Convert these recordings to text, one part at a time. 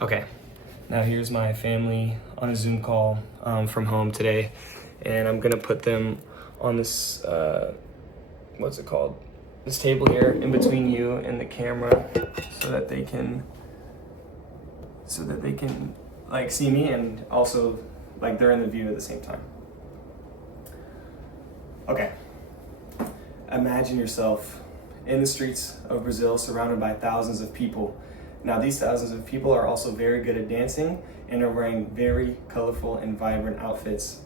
Okay, now here's my family on a Zoom call from home today, and I'm gonna put them on this, what's it called? This table here in between you and the camera so that they can like see me and also like they're in the view at the same time. Okay, imagine yourself in the streets of Brazil surrounded by thousands of people. Now these thousands of people are also very good at dancing and are wearing very colorful and vibrant outfits.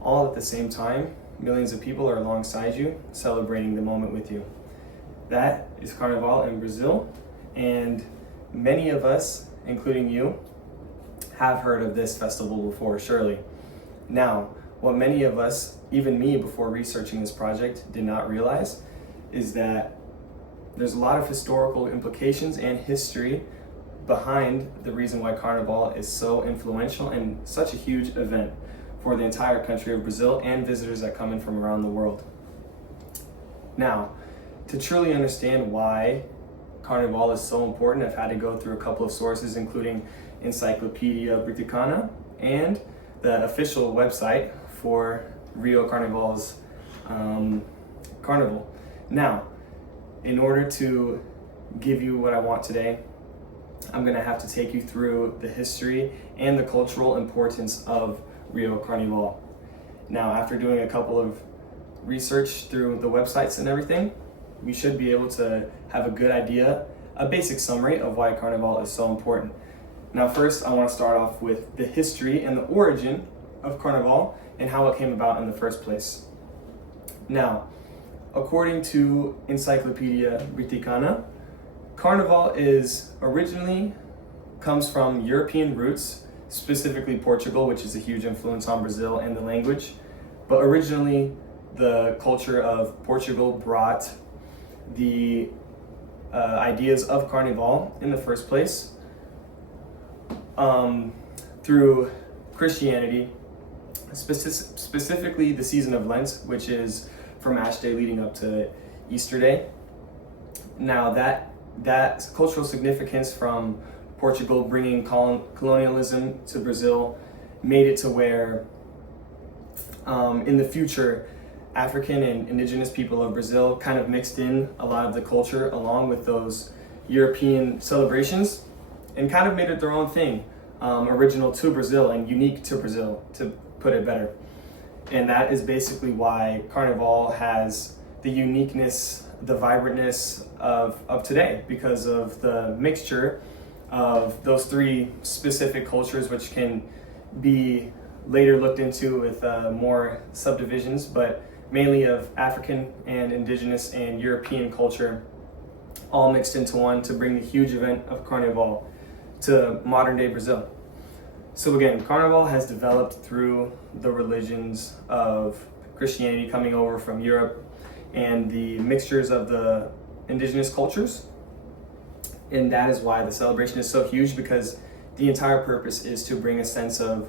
All at the same time, millions of people are alongside you, celebrating the moment with you. That is Carnival in Brazil, and many of us, including you, have heard of this festival before, surely. Now, what many of us, even me before researching this project, did not realize is that there's a lot of historical implications and history behind the reason why Carnival is so influential and such a huge event for the entire country of Brazil and visitors that come in from around the world. Now, to truly understand why Carnival is so important, I've had to go through a couple of sources, including Encyclopedia Britannica and the official website for Rio Carnival's carnival. Now, in order to give you what I want today, I'm gonna have to take you through the history and the cultural importance of Rio Carnival. Now, after doing a couple of research through the websites and everything, we should be able to have a good idea, a basic summary of why Carnival is so important. Now, first, I want to start off with the history and the origin of Carnival and how it came about in the first place. Now, according to Encyclopedia Britannica, Carnival originally comes from European roots, specifically Portugal, which is a huge influence on Brazil and the language. But originally, the culture of Portugal brought the ideas of Carnival in the first place through Christianity, specifically the season of Lent, which is from Ash Day leading up to Easter Day. Now that cultural significance from Portugal bringing colonialism to Brazil made it to where in the future African and indigenous people of Brazil kind of mixed in a lot of the culture along with those European celebrations and kind of made it their own thing, original to Brazil and unique to Brazil, to put it better. And that is basically why Carnival has the uniqueness, the vibrantness of today, because of the mixture of those three specific cultures, which can be later looked into with more subdivisions, but mainly of African and indigenous and European culture all mixed into one to bring the huge event of Carnival to modern day Brazil. So again, Carnival has developed through the religions of Christianity coming over from Europe and the mixtures of the indigenous cultures. And that is why the celebration is so huge, because the entire purpose is to bring a sense of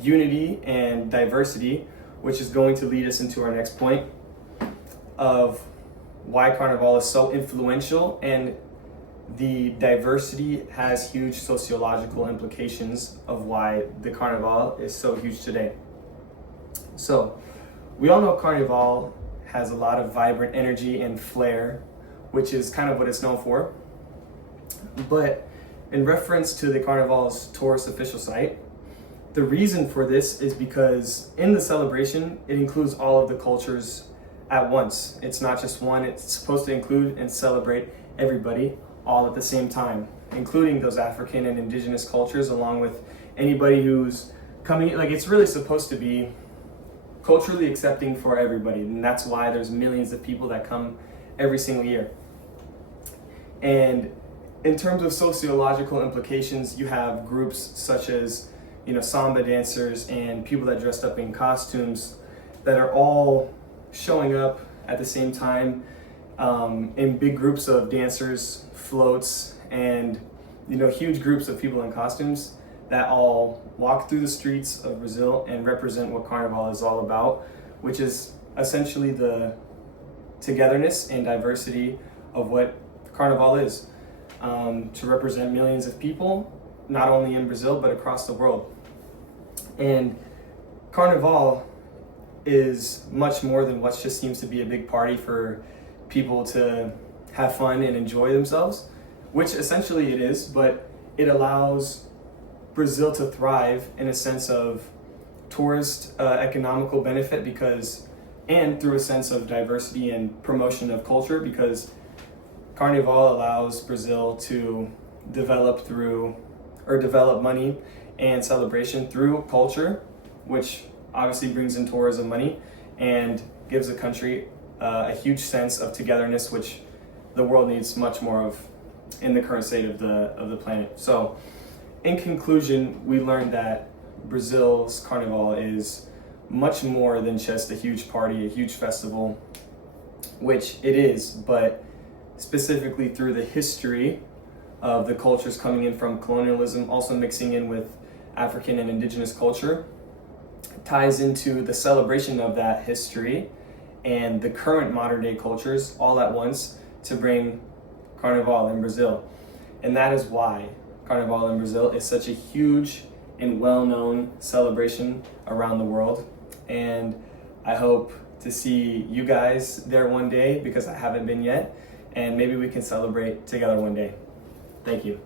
unity and diversity, which is going to lead us into our next point of why Carnival is so influential, and the diversity has huge sociological implications of why the Carnival is so huge today. So we all know Carnival has a lot of vibrant energy and flair, which is kind of what it's known for. But in reference to the Carnival's tourist official site, the reason for this is because in the celebration, it includes all of the cultures at once. It's not just one, it's supposed to include and celebrate everybody all at the same time, including those African and indigenous cultures, along with anybody who's coming. Like, it's really supposed to be culturally accepting for everybody, and that's why there's millions of people that come every single year. And in terms of sociological implications, you have groups such as, samba dancers and people that dressed up in costumes that are all showing up at the same time in big groups of dancers, floats, and huge groups of people in costumes that all walk through the streets of Brazil and represent what Carnival is all about, which is essentially the togetherness and diversity of what Carnival is. To represent millions of people not only in Brazil, but across the world. And Carnival is much more than what just seems to be a big party for people to have fun and enjoy themselves, which essentially it is, but it allows Brazil to thrive in a sense of tourist economical benefit and through a sense of diversity and promotion of culture, because Carnival allows Brazil to develop money and celebration through culture, which obviously brings in tourism money and gives the country a huge sense of togetherness, which the world needs much more of in the current state of the planet. So in conclusion, we learned that Brazil's Carnival is much more than just a huge party, a huge festival, which it is, but specifically through the history of the cultures coming in from colonialism, also mixing in with African and indigenous culture, ties into the celebration of that history and the current modern day cultures all at once to bring Carnival in Brazil. And that is why Carnival in Brazil is such a huge and well-known celebration around the world. And I hope to see you guys there one day, because I haven't been yet, and maybe we can celebrate together one day. Thank you.